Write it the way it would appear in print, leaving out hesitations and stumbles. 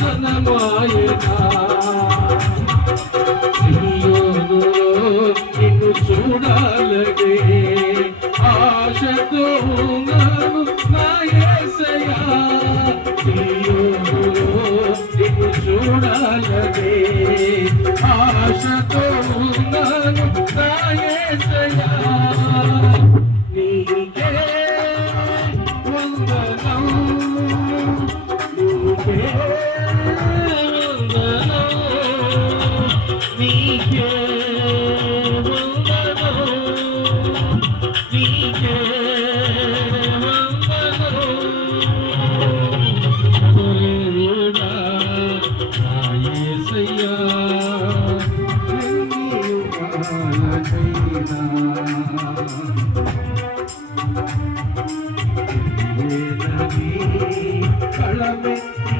దర్శనమాయనా సియోనులో నిన్ను చూడాలనే ఆశతో ఉన్నాను నా యేసయ్యా సియోనులో నిన్ను చూడాలనే ఆశతో ఉన్నాను నా యేసయ్యా నీకే వందనం నీకే వందనం నీకే వందనం నీకే వందనం దేవుడా నా యేసయ్యా ఎన్ని యుగాలకైనా కళమెత్తి